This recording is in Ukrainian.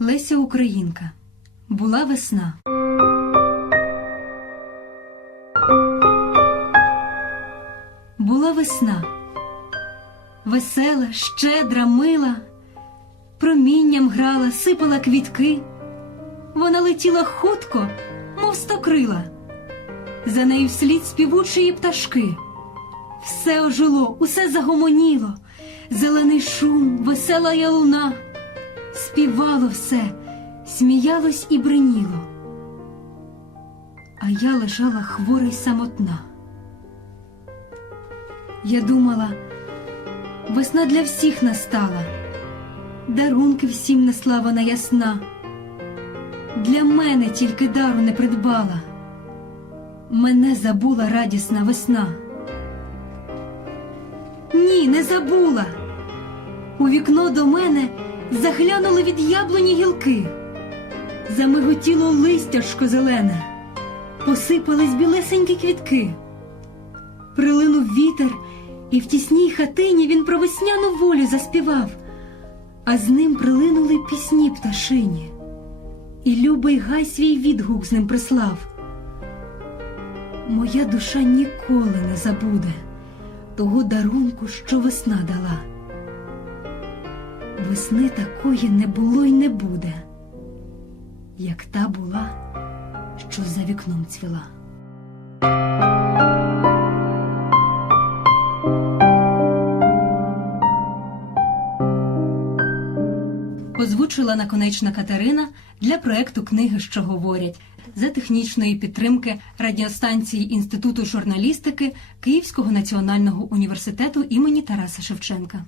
Леся Українка. Була весна. Була весна. Весела, щедра, мила, промінням грала, сипала квітки. Вона летіла хутко, мов стокрила. За нею вслід співучої пташки. Все ожило, усе загомоніло, зелений шум, весела ялуна. Співало все, сміялось і бриніло. А я лежала хвора й самотна. Я думала, весна для всіх настала, дарунки всім несла вона ясна. Для мене тільки дару не придбала, мене забула радісна весна. Ні, не забула. У вікно до мене заглянули від яблуні гілки, замиготіло листяшко зелене, посипались білесенькі квітки. Прилинув вітер, і в тісній хатині він про весняну волю заспівав, а з ним прилинули пісні пташині, і любий гай свій відгук з ним прислав. Моя душа ніколи не забуде того дарунку, що весна дала. Весни такої не було й не буде, як та була, що за вікном цвіла. Озвучила наконечна Катерина для проекту Книги, що говорять за технічної підтримки радіостанції Інституту журналістики Київського національного університету імені Тараса Шевченка.